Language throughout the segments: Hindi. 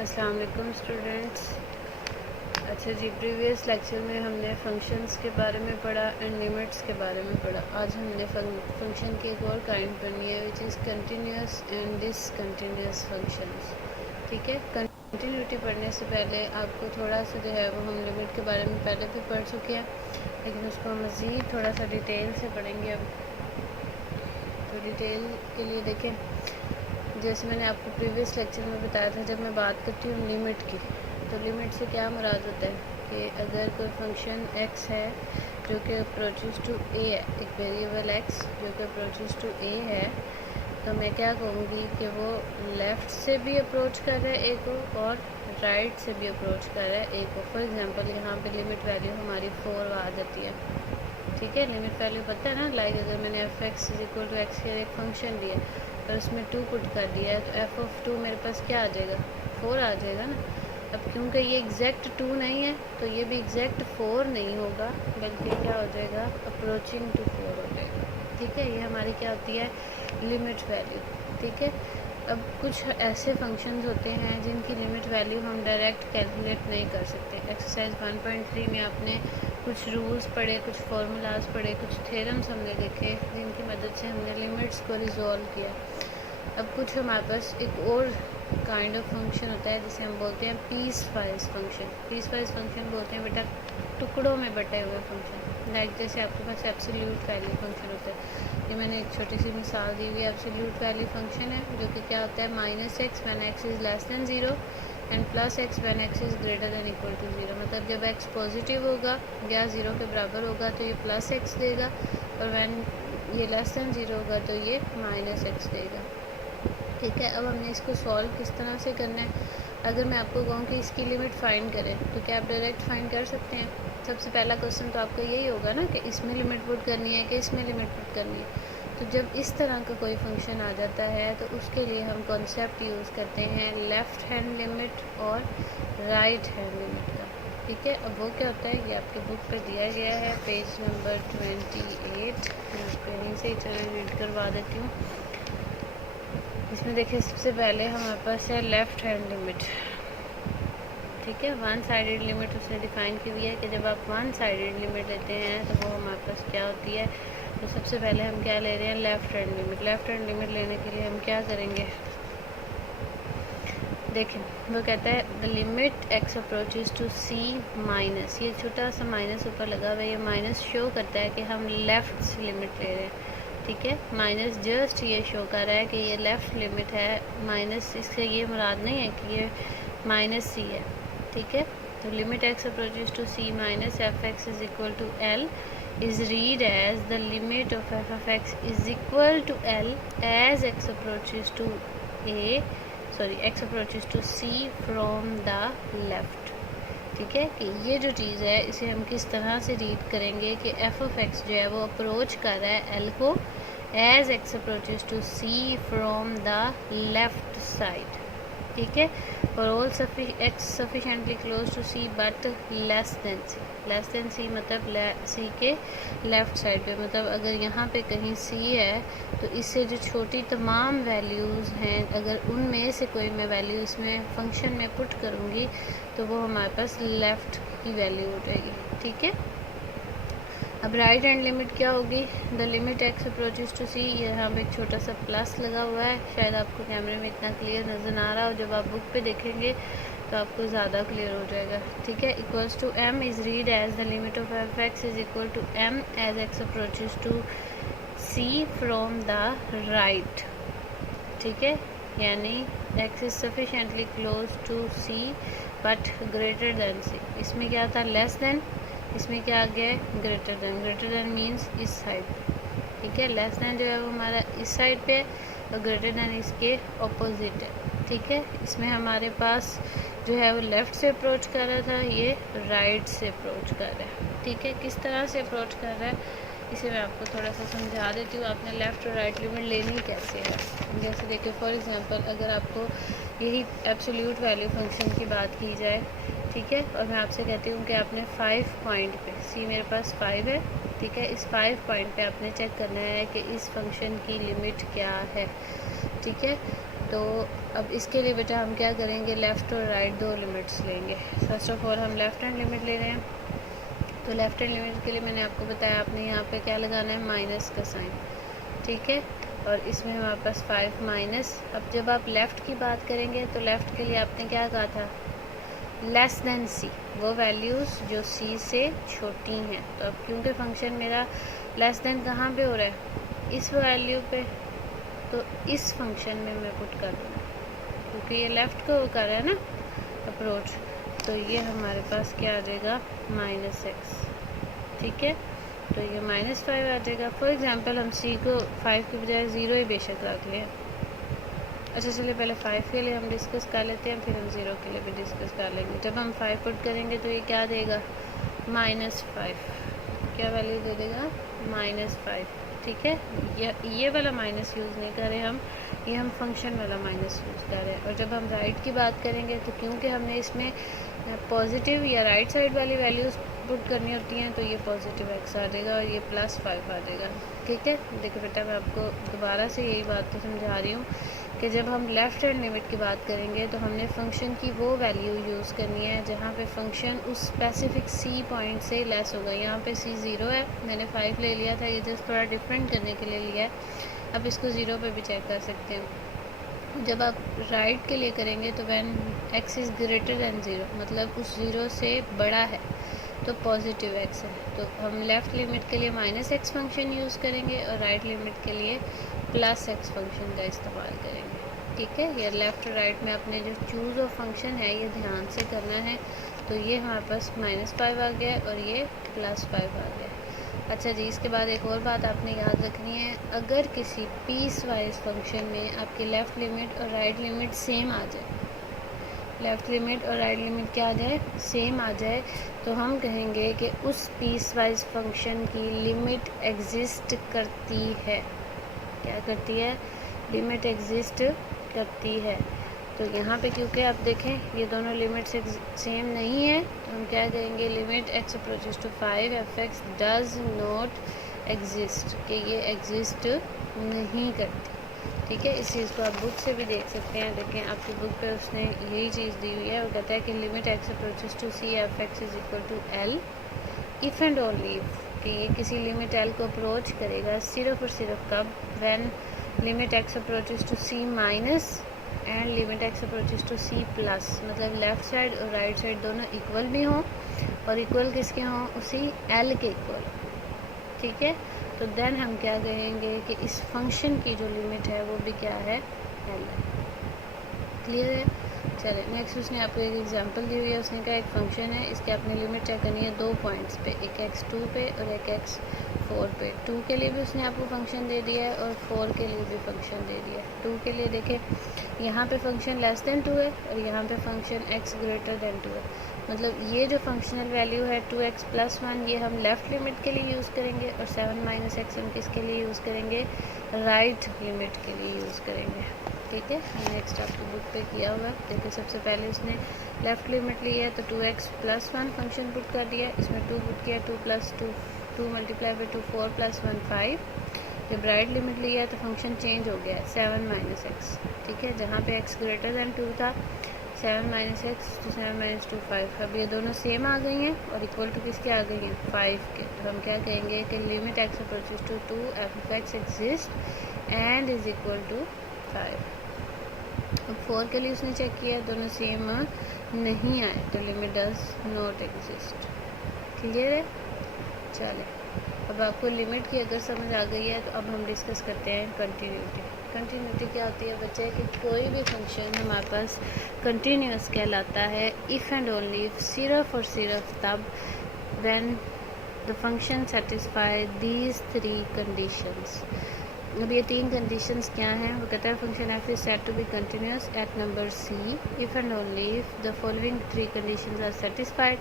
अस्सलाम वालेकुम स्टूडेंट्स। अच्छा जी, प्रीवियस लेक्चर में हमने फंक्शंस के बारे में पढ़ा एंड लिमिट्स के बारे में पढ़ा। आज हमने फंक्शन की एक और काइंड पढ़नी है which is continuous and discontinuous functions. ठीक है, कंटिन्यूटी पढ़ने से पहले आपको थोड़ा सा जो है वो हम लिमिट के बारे में पहले भी पढ़ चुके हैं, लेकिन उसको मज़ीद थोड़ा सा डिटेल से पढ़ेंगे। अब तो डिटेल के लिए देखें, जैसे मैंने आपको प्रीवियस लेक्चर में बताया था, जब मैं बात करती हूँ लिमिट की, तो लिमिट से क्या मुराद होता है कि अगर कोई फंक्शन x है जो कि अप्रोचेस टू a है, एक वेरिएबल x जो कि अप्रोचेस टू a है, तो मैं क्या कहूँगी कि वो लेफ़्ट से भी अप्रोच कर रहा है a को और राइट से भी अप्रोच कर रहा है a को। फॉर एग्जांपल यहाँ पे लिमिट वैल्यू हमारी 4 आ जाती है। ठीक है, लिमिट वैल्यू पता है ना, लाइक अगर मैंने f(x) = x के एक फंक्शन दिया और उसमें 2 पुट कर दिया है, तो f(2) मेरे पास क्या आ जाएगा, 4 आ जाएगा ना। अब क्योंकि ये एग्जैक्ट 2 नहीं है तो ये भी एग्जैक्ट 4 नहीं होगा, बल्कि क्या हो जाएगा, अप्रोचिंग टू 4 हो जाएगा। ठीक है, ये हमारी क्या होती है, लिमिट वैल्यू। ठीक है, अब कुछ ऐसे फंक्शंस होते हैं जिनकी लिमिट वैल्यू हम डायरेक्ट कैलकुलेट नहीं कर सकते। एक्सरसाइज 1.3 में आपने कुछ रूल्स पढ़े, कुछ फार्मूलाज पढ़े, कुछ थ्योरम्स हमने देखे जिनकी मदद से हमने लिमिट्स को रिजॉल्व किया। अब कुछ हमारे पास एक और काइंड ऑफ फंक्शन होता है जिसे हम बोलते हैं piecewise function. Piecewise function बोलते हैं बेटा टुकड़ों में बटे हुए फंक्शन। लाइक जैसे आपके पास एब्सोल्यूट वैल्यू फंक्शन होता है, ये मैंने एक छोटी सी मिसाल दी हुई है। एब्सोल्यूट वैल्यू फंक्शन है जो कि क्या होता है, -x when x is less than 0 and +x when x is greater than equal to 0। मतलब जब x पॉजिटिव होगा या 0 के बराबर होगा तो ये +x देगा, और व्हेन ये लेस दैन 0 होगा तो ये -x देगा। ठीक है, अब हमने इसको सॉल्व किस तरह से करना है। अगर मैं आपको कहूँ कि इसकी लिमिट फाइंड करें तो क्या आप डायरेक्ट फाइंड कर सकते हैं? सबसे पहला क्वेश्चन तो आपका यही होगा ना कि इसमें लिमिट पुट करनी है कि इसमें लिमिट पुट करनी है। तो जब इस तरह का कोई फंक्शन आ जाता है तो उसके लिए हम कॉन्सेप्ट यूज़ करते हैं लेफ़्ट हैंड लिमिट और राइट हैंड लिमिट का। ठीक है, अब वो क्या होता है, ये आपके बुक पर दिया गया है, पेज नंबर 28। मैं आपको यहीं से ही चलो रीड करवा देती हूँ। इसमें देखिए, सबसे पहले हमारे पास है लेफ़्ट हैंड लिमिट। ठीक है, वन साइडेड लिमिट उसने डिफ़ाइन की हुई है कि जब आप वन साइडेड लिमिट लेते हैं तो वो हमारे पास क्या होती है। तो सबसे पहले हम क्या ले रहे हैं, left hand limit. Left hand limit लेने के लिए हम क्या करेंगे, देखें वो कहता है the limit x approaches to c minus, ये छोटा सा माइनस ऊपर लगा हुआ है, ये माइनस शो करता है कि हम लेफ़्ट से लिमिट ले रहे हैं। ठीक है, माइनस जस्ट ये शो कर रहा है कि ये लेफ़्ट लिमिट है। माइनस इससे ये मुराद नहीं है कि ये -c है। ठीक है, तो limit x approaches to c minus f(x) is equal to l is read as the limit of f of x is equal to l as x approaches to x approaches to c from the left। ठीक है, कि ये जो चीज़ है इसे हम किस तरह से रीड करेंगे कि f of x जो है वो अप्रोच कर रहा है l को as x approaches to c from the left side। ठीक है, और all x sufficiently close to c but less than c। Less than c मतलब c के लेफ़्ट साइड पे, मतलब अगर यहाँ पे कहीं c है तो इससे जो छोटी तमाम वैल्यूज़ हैं, अगर उनमें से कोई मैं वैल्यू इसमें फंक्शन में पुट करूँगी तो वो हमारे पास लेफ़्ट की वैल्यू हो जाएगी। ठीक है, अब राइट हैंड लिमिट क्या होगी, the limit x approaches to c, यहाँ पे एक छोटा सा प्लस लगा हुआ है, शायद आपको कैमरे में इतना क्लियर नज़र ना आ रहा हो, जब आप बुक पे देखेंगे तो आपको ज़्यादा क्लियर हो जाएगा। ठीक है, equals to m is read as the limit of f(x) is equal to m as x approaches to c from the right. ठीक है, यानी x is sufficiently close to c but greater than c। इसमें क्या था, लेस देन, इसमें क्या आ गया है, greater than. Greater than means इस साइड। ठीक है, लेस देन जो है वो हमारा इस साइड पे है और ग्रेटर देन इसके ऑपोजिट है। ठीक है, इसमें हमारे पास जो है वो लेफ़्ट से अप्रोच कर रहा था, ये राइट से अप्रोच कर रहा है। ठीक है, किस तरह से अप्रोच कर रहा है इसे मैं आपको थोड़ा सा समझा देती हूँ। आपने लेफ़्ट और राइट लिमिट लेनी कैसे है, जैसे देखिए फॉर एग्जांपल अगर आपको यही एब्सोल्यूट वैल्यू फंक्शन की बात की जाए, ठीक है, और मैं आपसे कहती हूँ कि आपने 5 पॉइंट पे, c मेरे पास 5 है। ठीक है, इस 5 पॉइंट पे आपने चेक करना है कि इस फंक्शन की लिमिट क्या है। ठीक है, तो अब इसके लिए बेटा हम क्या करेंगे, लेफ़्ट और राइट दो लिमिट्स लेंगे। फर्स्ट ऑफ ऑल हम लेफ़्ट हैंड लिमिट ले रहे हैं, तो लेफ़्ट हैंड लिमिट के लिए मैंने आपको बताया आपने यहाँ पे क्या लगाना है, माइनस का साइन, ठीक है। और इसमें हमारे पास 5 माइनस, अब जब आप लेफ़्ट की बात करेंगे तो लेफ़्ट के लिए आपने क्या कहा था, लेस देन सी, वो वैल्यूज़ जो सी से छोटी हैं। तो अब क्योंकि फंक्शन मेरा लेस देन कहाँ पे हो रहा है, इस वैल्यू पे, तो इस फंक्शन में मैं पुट कर दूँगा क्योंकि ये लेफ़्ट को कर रहा है ना अप्रोच, तो ये हमारे पास क्या आ जाएगा, -x, ठीक है। तो ये -5 आ जाएगा। फॉर एग्जांपल हम c को 5 के बजाय 0 ही बेशक रख लें। अच्छा चलिए पहले 5 के लिए हम डिस्कस कर लेते हैं, फिर हम 0 के लिए भी डिस्कस कर लेंगे। जब हम 5 पुट करेंगे तो ये क्या देगा, -5, क्या वैल्यू दे देगा, -5, ठीक है। ये वाला माइनस यूज़ नहीं कर रहे हम, ये हम फंक्शन वाला माइनस यूज़ कर रहे हैं। और जब हम राइट की बात करेंगे तो क्योंकि हमने इसमें पॉजिटिव या राइट साइड वाली वैल्यूज़ पुट करनी होती हैं, तो ये पॉजिटिव x आ जाएगा और ये +5 आ जाएगा, ठीक है। देखिए बेटा मैं आपको दोबारा से यही बात तो समझा रही हूँ कि जब हम लेफ़्ट हैंड लिमिट की बात करेंगे तो हमने फंक्शन की वो वैल्यू यूज़ करनी है जहाँ पे फंक्शन उस स्पेसिफिक c पॉइंट से लेस होगा। यहाँ पे c 0 है, मैंने 5 ले लिया था, ये जस्ट थोड़ा डिफरेंट करने के लिए लिया है। अब इसको 0 पे भी चेक कर सकते हैं। जब आप राइट के लिए करेंगे तो when x is greater then 0, मतलब उस 0 से बड़ा है तो पॉजिटिव x है। तो हम लेफ़्ट लिमिट के लिए -x फंक्शन यूज़ करेंगे और राइट लिमिट के लिए +x फंक्शन का इस्तेमाल करेंगे, ठीक है। ये लेफ़्ट और राइट में अपने जो चूज़ ऑफ फंक्शन है ये ध्यान से करना है। तो ये हमारे पास -5 आ गया और ये +5 आ गया। अच्छा जी, इसके बाद एक और बात आपने याद रखनी है, अगर किसी पीस वाइज फंक्शन में आपकी लेफ़्ट लिमिट और राइट लिमिट सेम आ जाए, लेफ़्ट लिमिट और राइट लिमिट क्या आ जाए, सेम आ जाए, तो हम कहेंगे कि उस पीस वाइज फंक्शन की लिमिट एग्जिस्ट करती है। क्या करती है, लिमिट एग्जिस्ट करती है। तो यहाँ पे क्योंकि आप देखें ये दोनों लिमिट्स सेम नहीं है, तो हम क्या कहेंगे, limit x approaches to 5 f(x) does not exist, कि ये एग्जिस्ट नहीं करती, ठीक है। इस चीज़ को आप बुक से भी देख सकते हैं। देखें आपकी बुक पे उसने यही चीज़ दी हुई है, वो कहता है कि limit x approaches to c f(x) is equal to l if and only कि ये किसी लिमिट l को अप्रोच करेगा सिर्फ और सिर्फ कब, when limit x approaches to c minus and limit x approaches to c plus, मतलब लेफ़्ट साइड और राइट साइड दोनों इक्वल भी हों, और इक्वल किसके हों, उसी l के इक्वल, ठीक है। तो देन हम क्या कहेंगे कि इस फंक्शन की जो लिमिट है वो भी क्या है, l। क्लियर है। चले नेक्स्ट उसने आपको एक एग्जांपल दी हुई है, उसने कहा एक फंक्शन है, इसके आपने लिमिट चेक करनी है 2 पॉइंट्स पे, एक x2 पे और एक x4 पे। 2 के लिए भी उसने आपको फंक्शन दे दिया है और 4 के लिए भी फंक्शन दे दिया है। 2 के लिए देखें यहाँ पे फंक्शन लेस देन 2 है और यहाँ पे फंक्शन x ग्रेटर देन 2 है, मतलब ये जो फंक्शनल वैल्यू है 2x + 1 ये हम लेफ़्ट लिमिट के लिए यूज़ करेंगे और 7 - x हम किसके लिए यूज़ करेंगे, राइट लिमिट के लिए यूज़ करेंगे, ठीक है। नेक्स्ट आपको बुक पे किया हुआ है, देखिए सबसे पहले उसने लेफ़्ट लिमिट ली है तो 2x + 1 फंक्शन पुट कर दिया, इसमें 2 पुट किया, 2 + 2 2 × 2 4 + 1 5। जब राइट लिमिट ली है तो फंक्शन चेंज हो गया है 7 - x, ठीक है। जहाँ पे x ग्रेटर दैन 2 था 7 - x तो 7 - 2 5। अब ये दोनों सेम आ गई हैं और इक्वल टू किसके आ गई हैं, 5 के। तो हम क्या कहेंगे कि limit x approaches to 2 f(x) exist and is equal to 5। अब 4 के लिए उसने चेक किया, दोनों सेम नहीं आए, तो limit does not exist. Clear है। चले अब आपको लिमिट की अगर समझ आ गई है तो अब हम डिस्कस करते हैं कंटिन्यूटी। कंटिन्यूटी क्या होती है बच्चे, कि कोई भी फंक्शन हमारे पास कंटिन्यूस कहलाता है इफ़ एंड ओनली सिर्फ और सिर्फ तब when the function satisfy these 3 conditions. अब ये 3 कंडीशंस क्या हैं, वो कहता है function F is said to be continuous at number c if and only if the following 3 conditions are satisfied.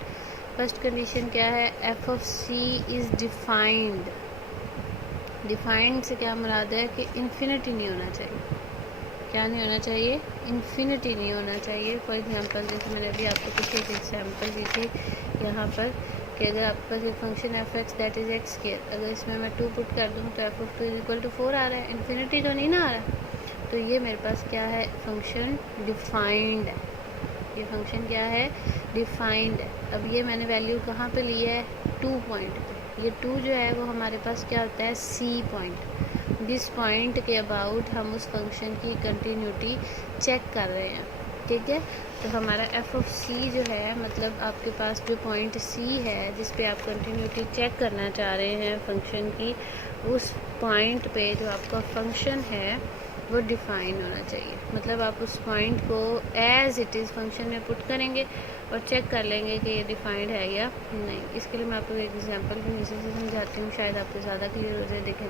First condition क्या है, F of c is defined. Defined से क्या मुराद है कि इन्फिनिटी नहीं होना चाहिए। क्या नहीं होना चाहिए, इन्फिनिटी नहीं होना चाहिए। फॉर एग्जांपल जैसे मैंने अभी आपको कुछ एक एग्जांपल दी थी यहाँ पर, कि अगर आपके पास एक function f(x) that is x², अगर इसमें मैं 2 पुट कर दूँ तो f(2) = 4 आ रहा है, इन्फिनिटी तो नहीं ना आ रहा है। तो ये मेरे पास क्या है, फंक्शन डिफाइंड है। ये फंक्शन क्या है, डिफाइंड है। अब ये मैंने वैल्यू कहाँ पे ली है, 2 पॉइंट पे। ये 2 जो है वो हमारे पास क्या होता है, सी पॉइंट। जिस पॉइंट के अबाउट हम उस फंक्शन की कंटिन्यूटी चेक कर रहे हैं, ठीक है। तो हमारा एफ ऑफ सी जो है, मतलब आपके पास जो पॉइंट सी है जिस पे आप कंटिन्यूटी चेक करना चाह रहे हैं फंक्शन की, उस पॉइंट पे जो आपका फंक्शन है वो डिफ़ाइन होना चाहिए। मतलब आप उस पॉइंट को एज़ इट इज़ फंक्शन में पुट करेंगे और चेक कर लेंगे कि ये डिफ़ाइंड है या नहीं। इसके लिए मैं आपको एक एग्जांपल भी नीचे से समझाती हूँ, शायद आपको ज़्यादा क्लियर हो जाए। देखें,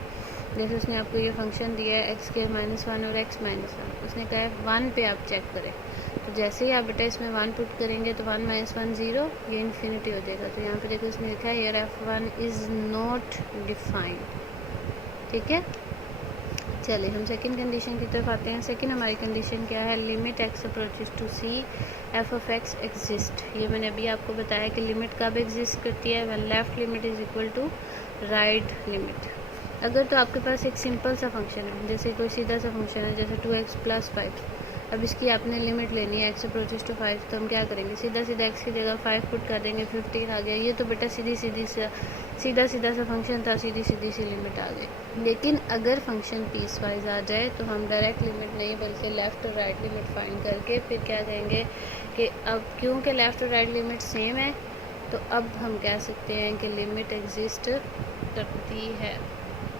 जैसे उसने आपको ये फंक्शन दिया है x² - 1 और x-1, उसने कहा है 1 पे आप चेक करें। तो जैसे ही आप बेटा इसमें 1 पुट करेंगे तो 1 - 1 0, ये इन्फिनिटी हो जाएगा। तो यहाँ पे देखो उसने लिखा है here f1 is not defined, ठीक है। चलिए हम सेकंड कंडीशन की तरफ आते हैं। सेकंड हमारी कंडीशन क्या है, limit x approaches to c f of x exist. ये मैंने अभी आपको बताया कि लिमिट कब एग्जिस्ट करती है, when left limit is equal to right limit. अगर तो आपके पास एक सिंपल सा फंक्शन है, जैसे कोई सीधा सा फंक्शन है, जैसे 2x + 5। अब इसकी आपने लिमिट लेनी है x अप्रोचेस टू 5, तो हम क्या करेंगे, सीधा x की जगह 5 पुट कर देंगे, 15 आ गया। ये तो बेटा सीधा सा फंक्शन था, सीधी सी लिमिट आ गई। लेकिन अगर फंक्शन पीस वाइज आ जाए तो हम डायरेक्ट लिमिट नहीं बल्कि लेफ़्ट और राइट लिमिट फाइंड करके फिर क्या कहेंगे कि अब क्योंकि लेफ़्ट और राइट लिमिट सेम है, तो अब हम कह सकते हैं कि लिमिट एग्जिस्ट करती है,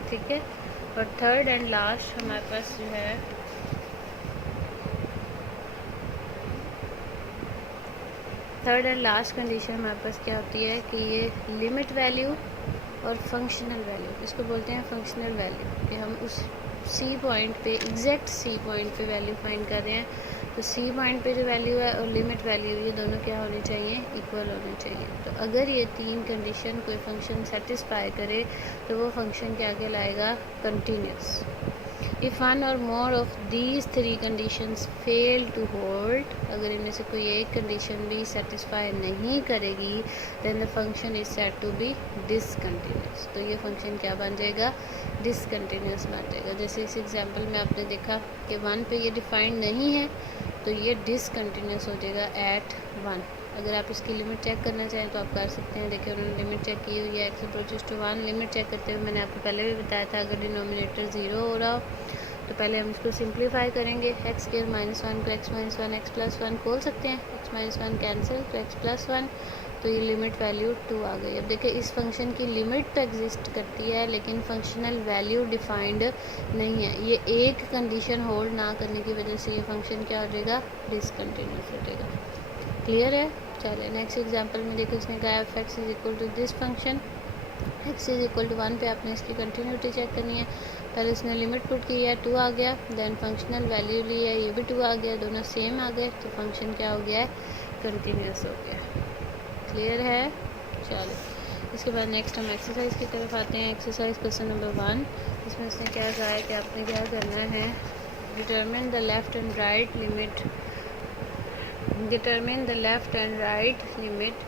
ठीक है। और थर्ड एंड लास्ट हमारे पास जो है, थर्ड एंड लास्ट कंडीशन हमारे पास क्या होती है कि ये लिमिट वैल्यू और फंक्शनल वैल्यू, इसको बोलते हैं फंक्शनल वैल्यू, कि हम उस सी पॉइंट पे, एग्जैक्ट सी पॉइंट पे वैल्यू फाइंड कर रहे हैं। तो सी पॉइंट पे जो वैल्यू है और लिमिट वैल्यू, ये दोनों क्या होने चाहिए, इक्वल होने चाहिए। तो अगर ये 3 कंडीशन कोई फंक्शन सेटिस्फाई करे तो वो फंक्शन क्या कहलाएगा, कंटिन्यूस। इफ़ वन और more of these 3 conditions fail to hold, अगर इनमें से कोई एक कंडीशन भी सेटिस्फाई नहीं करेगी, then the function is said to be discontinuous. तो ये फंक्शन क्या बन जाएगा, डिसकंटिन्यूस बन जाएगा। जैसे इस एग्जांपल में आपने देखा कि 1 पे ये डिफाइंड नहीं है, तो ये डिसकंटिन्यूस हो जाएगा एट 1। अगर आप इसकी लिमिट चेक करना चाहें तो आप कर सकते हैं। देखिए उन्होंने लिमिट चेक की हुई है x approaches to 1। Limit check करते हुए मैंने आपको पहले भी बताया था, अगर डिनोमिनेटर 0 हो रहा हो तो पहले हम इसको सिंप्लीफाई करेंगे। x² - 1 को x - 1 x+1 खोल सकते हैं, x - 1 कैंसिल तो x+1, तो ये लिमिट वैल्यू 2 आ गई। अब देखिए इस फंक्शन की लिमिट तो एग्जिस्ट करती है लेकिन फंक्शनल वैल्यू डिफाइंड नहीं है। ये एक कंडीशन होल्ड ना करने की वजह से ये फंक्शन क्या हो जाएगा, डिसकंटिन्यूस हो जाएगा। क्लियर है। चलिए नेक्स्ट एग्जांपल में देखो, उसने कहा F X is equal to this function, x is equal to 1 पे आपने इसकी कंटिन्यूटी चेक करनी है। पहले इसने लिमिट पुट की है, 2 आ गया, देन फंक्शनल वैल्यू ली है, ये भी 2 आ गया, दोनों सेम आ गए, तो फंक्शन क्या हो गया है, कंटिन्यूस हो गया। क्लियर है। चलो इसके बाद नेक्स्ट हम एक्सरसाइज की तरफ आते हैं। एक्सरसाइज क्वेश्चन नंबर 1, इसमें उसने क्या कहा है कि आपने क्या करना है, determine the left and right limit, determine the left and right limit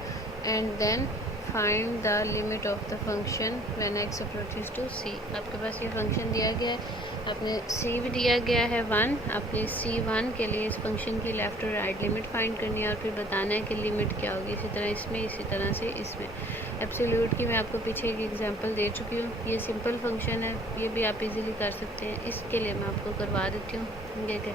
and then find the limit of the function when x approaches to c। आपके पास ये फंक्शन दिया गया है, आपने c भी दिया गया है 1, आपने c1 के लिए इस फंक्शन की लेफ़्ट और राइट लिमिट फाइंड करनी है और फिर बताना है कि लिमिट क्या होगी। इसी तरह इसमें, इसी तरह से इसमें। एब्सोल्यूट की मैं आपको पीछे एक एग्जांपल दे चुकी हूँ, ये सिंपल फंक्शन है, ये भी आप इजीली कर सकते हैं। इसके लिए मैं आपको करवा देती हूँ। देखिए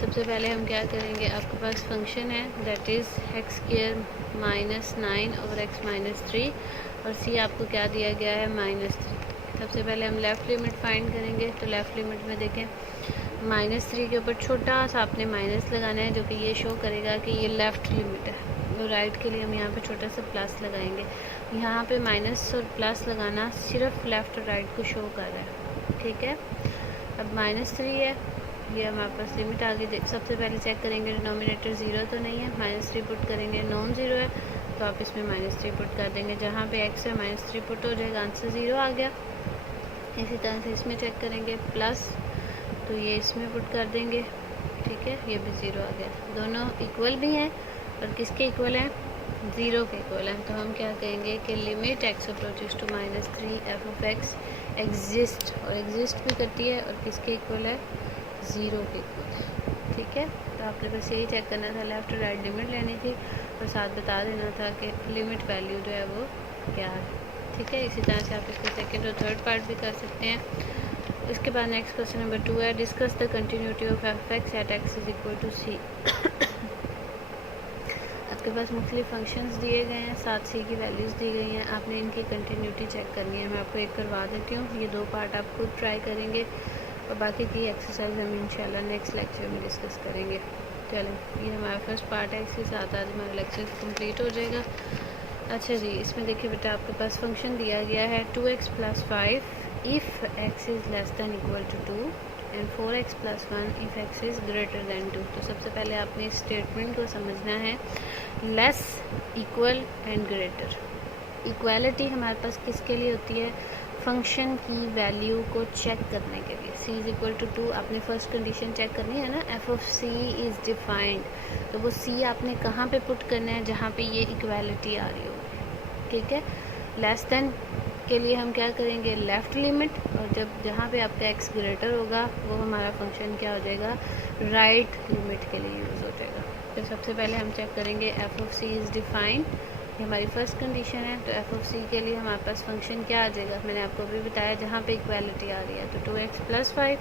सबसे पहले हम क्या करेंगे, आपके पास फंक्शन है that is x² - 9 over x - 3 और c आपको क्या दिया गया है, -3। सबसे पहले हम लेफ़्ट लिमिट फाइंड करेंगे। तो लेफ़्ट लिमिट में देखें -3 के ऊपर छोटा सा आपने माइनस लगाना है, जो कि ये शो करेगा कि ये लेफ़्ट लिमिट है। और राइट के लिए हम यहाँ पे छोटा सा प्लस लगाएंगे। यहाँ पे माइनस और प्लस लगाना सिर्फ लेफ़्ट और राइट को शो कर रहा है, ठीक है। अब -3 है, ये हमारे पास लिमिट आ गई। सबसे पहले चेक करेंगे डिनोमिनेटर 0 तो नहीं है, -3 पुट करेंगे, नॉन ज़ीरो है तो आप इसमें -3 पुट कर देंगे। जहाँ पे x है -3 पुट हो जाएगा, आंसर 0 आ गया। इसी तरह से इसमें चेक करेंगे प्लस, तो ये इसमें पुट कर देंगे, ठीक है, ये भी 0 आ गया। दोनों इक्वल भी हैं और किसके इक्वल हैं, 0 के इक्वल हैं। तो हम क्या कहेंगे कि limit x approaches to -3 f of x exist, और एग्जिस्ट भी करती है और किसके इक्वल है, ज़ीरो के इक्वल है। ठीक है, तो आपने बस यही चेक करना था, लेफ़्ट और राइट लिमिट लेनी थी और साथ बता देना था कि लिमिट वैल्यू जो है वो क्या है। ठीक है, इसी तरह से आप इसके सेकेंड और थर्ड पार्ट भी कर सकते हैं। उसके बाद नेक्स्ट क्वेश्चन नंबर 2 है, discuss the continuity of f x at x is equal to c. आपके पास मुख्तलिफ फंक्शंस दिए गए हैं, साथ सी की वैल्यूज़ दी गई हैं, आपने इनकी कंटिन्यूटी चेक करनी है। मैं आपको एक करवा देती हूँ, ये 2 पार्ट आप खुद ट्राई करेंगे और बाकी की एक्सरसाइज हम इंशाल्लाह नेक्स्ट लेक्चर में डिस्कस करेंगे। चलें, ये हमारा फर्स्ट पार्ट है, इसके साथ आज हमारा लेक्चर कंप्लीट हो जाएगा। अच्छा जी, इसमें देखिए बेटा, आपके पास फंक्शन दिया गया है 2x + 5 if x is less than equal to 2 and 4x + 1 if x is greater than 2। तो सबसे पहले आपने इस स्टेटमेंट को समझना है, less, equal and greater. Equality हमारे पास किसके लिए होती है? फंक्शन की वैल्यू को चेक करने के लिए। c इज़ इक्वल टू 2, आपने फर्स्ट कंडीशन चेक करनी है ना, f of c is defined, तो वो c आपने कहाँ पे पुट करना है? जहाँ पे ये इक्वालिटी आ रही होगी। ठीक है, लेस देन के लिए हम क्या करेंगे? लेफ़्ट लिमिट, और जब जहाँ पे आपका x ग्रेटर होगा वो हमारा फंक्शन क्या हो जाएगा? राइट लिमिट के लिए यूज़ हो जाएगा। तो सबसे पहले हम चेक करेंगे f of c is defined, ये हमारी फर्स्ट कंडीशन है। तो एफ ऑफ सी के लिए हमारे पास फंक्शन क्या आ जाएगा? मैंने आपको अभी बताया, जहाँ पे इक्वालिटी आ रही है। तो 2x + 5,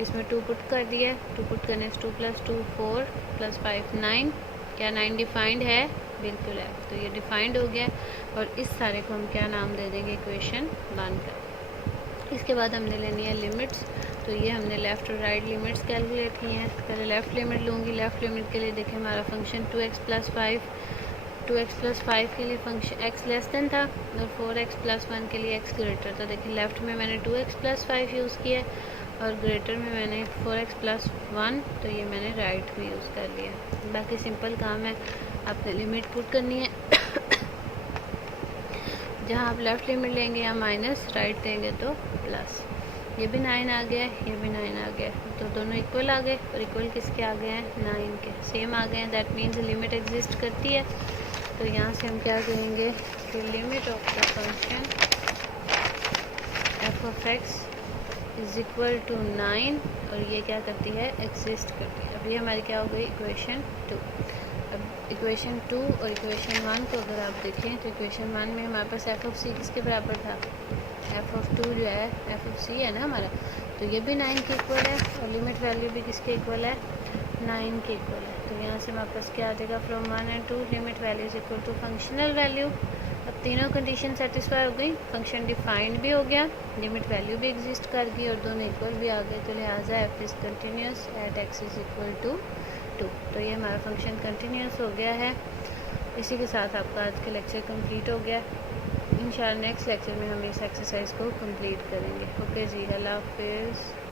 इसमें 2 पुट कर दिया, 2 पुट करने से 2 + 2 4 + 5 9। क्या 9 डिफाइंड है? बिल्कुल है। तो ये डिफाइंड हो गया और इस सारे को हम क्या नाम दे देंगे? इक्वेशन 1 का। इसके बाद हमने लेनी है लिमिट्स, तो ये हमने लेफ़्ट और राइट लिमिट्स कैलकुलेट की हैं। पहले लेफ़्ट लिमिट लूँगी। लेफ़्ट लिमिट के लिए देखिए, हमारा फंक्शन 2x + 5, 2x + 5 के लिए फंक्शन x लेस देन था और 4x + 1 के लिए x ग्रेटर था। देखिए, लेफ़्ट में मैंने 2x + 5 यूज़ किया और ग्रेटर में मैंने 4x + 1, तो ये मैंने राइट में यूज़ कर लिया। बाकी सिंपल काम है, आपने लिमिट पुट करनी है। जहाँ आप लेफ़्ट लिमिट लेंगे या माइनस, राइट देंगे तो प्लस। ये भी 9 आ गया, ये भी 9 आ गया, तो दोनों इक्वल आ गए। और इक्वल किसके आ गए हैं? 9 के, सेम आ गए हैं। दैट मीन्स लिमिट एग्जिस्ट करती है। तो यहाँ से हम क्या कहेंगे कि limit of the function f of x is equal to 9, और ये क्या करती है? एग्जिस्ट करती है। अब ये हमारी क्या हो गई? इक्वेशन 2। अब इक्वेशन 2 और इक्वेशन 1 को अगर आप देखें तो इक्वेशन 1 में हमारे पास f ऑफ c किसके बराबर था? f ऑफ 2 जो है f ऑफ c है ना हमारा, तो ये भी 9 के इक्वल है और लिमिट वैल्यू भी किसके इक्वल है? 9 के इक्वल है। तो यहाँ से हमारे पास क्या आ जाएगा? From 1 and 2 limit value is equal to functional value. अब तीनों कंडीशन सेटिस्फाई हो गई, फंक्शन डिफाइंड भी हो गया, लिमिट वैल्यू भी एग्जिस्ट कर गई और दोनों इक्वल भी आ गए। तो लिहाजा F is continuous at X is equal to 2। तो ये हमारा फंक्शन कंटिन्यूस हो गया है। इसी के साथ आपका आज का लेक्चर कंप्लीट हो गया। इंशाल्लाह नेक्स्ट लेक्चर में हम इस एक्सरसाइज को कंप्लीट करेंगे। ओके जी, अल्लाह हाफिज़।